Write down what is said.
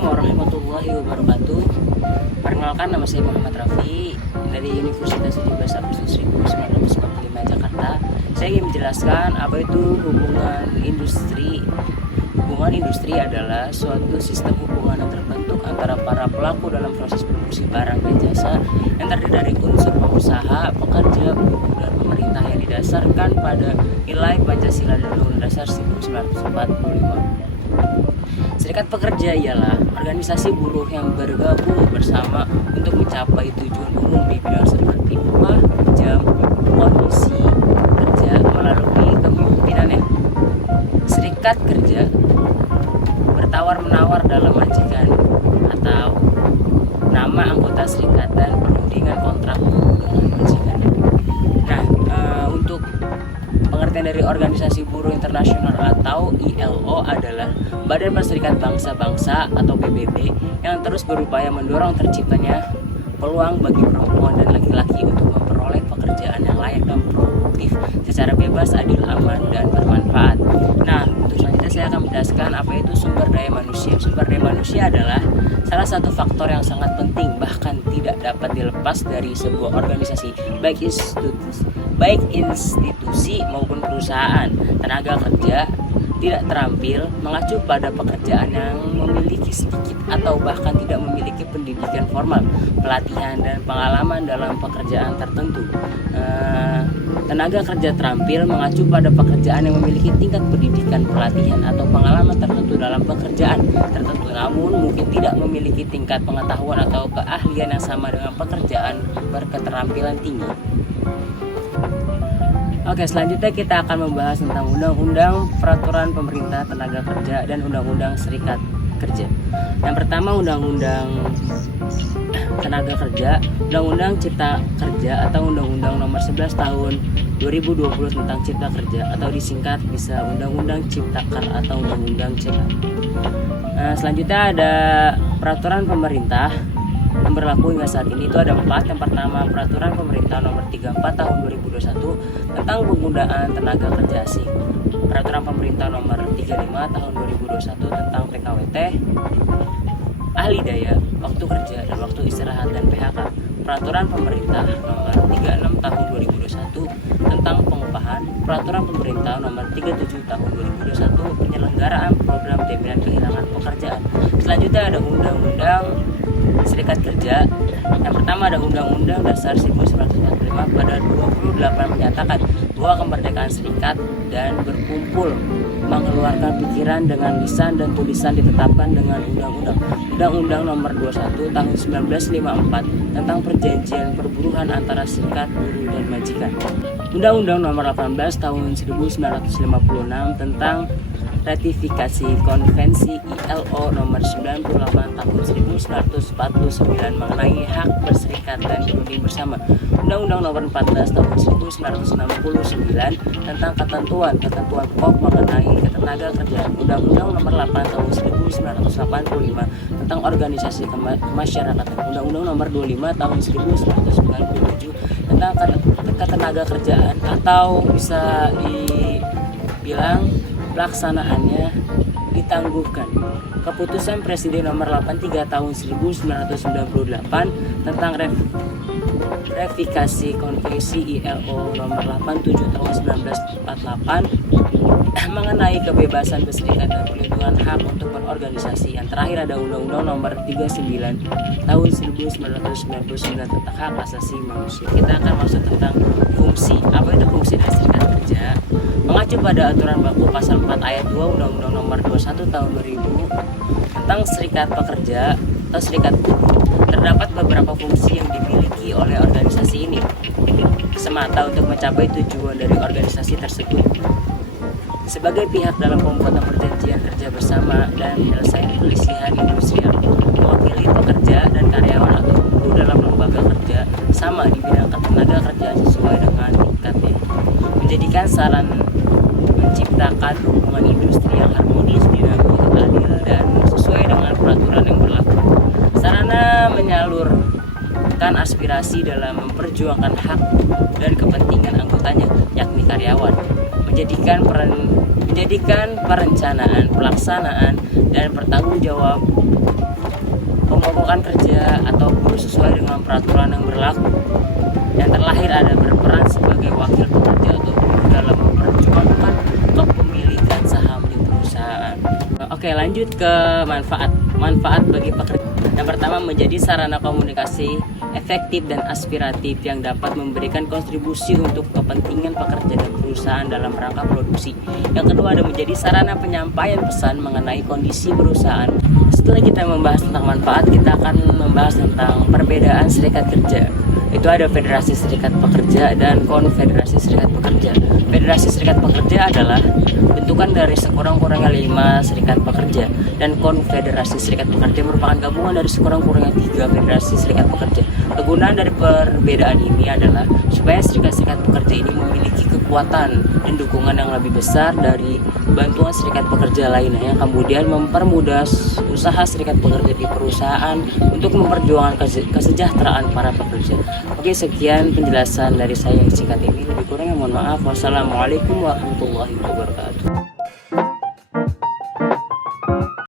warahmatullahi wabarakatuh. Perkenalkan, nama saya Muhammad Rafi dari Universitas 17 Agustus 1945 Jakarta. Saya ingin menjelaskan apa itu hubungan industri. Hubungan industri adalah suatu sistem hubungan yang terbentuk antara para pelaku dalam proses produksi barang dan jasa yang terdiri dari unsur pengusaha, pekerja, buruh, dan pemerintah yang didasarkan pada nilai Pancasila dan Undang-Undang Dasar 1945. Serikat pekerja ialah organisasi buruh yang bergabung bersama untuk mencapai tujuan umum di bidang seperti upah, jam, kondisi kerja melalui kepemimpinannya. Serikat kerja bertawar-menawar dalam majikan atau nama anggota serikat dan perundingan kontrak buruh dengan majikan. Untuk pengertian dari Organisasi Buruh Internasional atau ILO adalah Badan Perserikat Bangsa-Bangsa atau PBB yang terus berupaya mendorong terciptanya peluang bagi perempuan dan laki-laki untuk memperoleh pekerjaan yang layak dan produktif secara bebas, adil, aman, dan bermanfaat. Nah, untuk selanjutnya saya akan menjelaskan apa itu sumber daya manusia. Sumber daya manusia adalah salah satu faktor yang sangat penting, bahkan tidak dapat dilepas dari sebuah organisasi, baik institusi maupun perusahaan. Tenaga kerja tidak terampil mengacu pada pekerjaan yang memiliki sedikit atau bahkan tidak memiliki pendidikan formal, pelatihan, dan pengalaman dalam pekerjaan tertentu. Tenaga kerja terampil mengacu pada pekerjaan yang memiliki tingkat pendidikan, pelatihan, atau pengalaman tertentu dalam pekerjaan tertentu, namun mungkin tidak memiliki tingkat pengetahuan atau keahlian yang sama dengan pekerjaan berketerampilan tinggi. Oke, selanjutnya kita akan membahas tentang Undang-Undang Peraturan Pemerintah Tenaga Kerja dan Undang-Undang Serikat Kerja. Yang pertama, Undang-Undang Tenaga Kerja, Undang-Undang Cipta Kerja atau Undang-Undang Nomor 11 Tahun 2020 tentang Cipta Kerja atau disingkat bisa Undang-Undang Ciptaker atau Undang-Undang CK. Selanjutnya ada Peraturan Pemerintah yang berlaku hingga saat ini. Itu ada 4. Yang pertama, Peraturan Pemerintah Nomor 34 Tahun 2021 tentang penggunaan tenaga kerja asing. Peraturan Pemerintah Nomor 35 Tahun 2021 tentang PKWT, ahli daya, waktu kerja dan waktu istirahat, dan PHK. Peraturan Pemerintah Nomor 36 Tahun 2021 tentang pengupahan. Peraturan Pemerintah Nomor 37 Tahun 2021 penyelenggaraan program jaminan kehilangan pekerjaan. Selanjutnya ada Undang-Undang Serikat Kerja. Yang pertama ada Undang-Undang Dasar 1945 pada 28 menyatakan bahwa kemerdekaan serikat dan berkumpul mengeluarkan pikiran dengan lisan dan tulisan ditetapkan dengan Undang-Undang Nomor 21 Tahun 1954 tentang perjanjian perburuhan antara serikat buruh dan majikan. Undang-Undang Nomor 18 Tahun 1956 tentang ratifikasi Konvensi ILO Nomor 98 Tahun 1949 mengenai hak berserikat dan berunding bersama. Undang-Undang Nomor 14 Tahun 1969 tentang ketentuan pokok mengenai ketenaga kerjaan. Undang-Undang Nomor 8 Tahun 1985 tentang organisasi kemasyarakatan. Undang-Undang Nomor 25 Tahun 1997 tentang ketenaga kerjaan atau bisa dibilang pelaksanaannya ditangguhkan. Keputusan Presiden Nomor 83 Tahun 1998 tentang ratifikasi Konvensi ILO Nomor 87 Tahun 1948 mengenai kebebasan berserikat dan perlindungan hak untuk berorganisasi. Yang terakhir ada Undang-Undang Nomor 39 Tahun 1999 tentang hak asasi manusia. Kita akan masuk tentang fungsi. Apa itu fungsi dari serikat kerja? Mengacu pada aturan baku pasal 4 ayat 2 Undang-Undang Nomor 21 Tahun 2000 tentang serikat pekerja atau serikat buruh, terdapat beberapa fungsi yang dimiliki oleh organisasi ini semata untuk mencapai tujuan dari organisasi tersebut. Sebagai pihak dalam pembuatan perjanjian kerja bersama dan penyelesaian perselisihan industrial, mewakili pekerja dan karyawan atau buruh dalam lembaga kerja sama di bidang ketenaga kerjaan sesuai dengan tingkatnya, menjadikan saran menciptakan hubungan industri yang harmonis, dinamis, adil, dan sesuai dengan peraturan yang berlaku. Sarana menyalurkan aspirasi dalam memperjuangkan hak dan kepentingan anggotanya, yakni karyawan. Menjadikan perencanaan, pelaksanaan, dan pertanggungjawab Pemogokan kerja atau buruh sesuai dengan peraturan yang berlaku. Yang terlahir ada berperan sebagai wakil pekerja atau buruh dalam memperjuangkan kepemilikan saham di perusahaan. Oke, lanjut ke manfaat. Manfaat bagi pekerja. Yang pertama, menjadi sarana komunikasi efektif dan aspiratif yang dapat memberikan kontribusi untuk kepentingan pekerja dan perusahaan dalam rangka produksi. Yang kedua, ada menjadi sarana penyampaian pesan mengenai kondisi perusahaan. Setelah kita membahas tentang manfaat, kita akan membahas tentang perbedaan serikat kerja. Itu ada Federasi Serikat Pekerja dan Konfederasi Serikat Pekerja. Federasi Serikat Pekerja adalah bentukan dari sekurang-kurangnya 5 serikat pekerja, dan Konfederasi Serikat Pekerja merupakan gabungan dari sekurang-kurangnya 3 federasi serikat pekerja. Kegunaan dari perbedaan ini adalah supaya serikat-serikat pekerja ini memiliki kekuatan dan dukungan yang lebih besar dari bantuan serikat pekerja lainnya, yang kemudian mempermudah usaha serikat pekerja di perusahaan untuk memperjuangkan kesejahteraan para pekerja. Oke, sekian penjelasan dari saya yang singkat ini. Lebih kurangnya mohon maaf. Wassalamualaikum warahmatullahi wabarakatuh.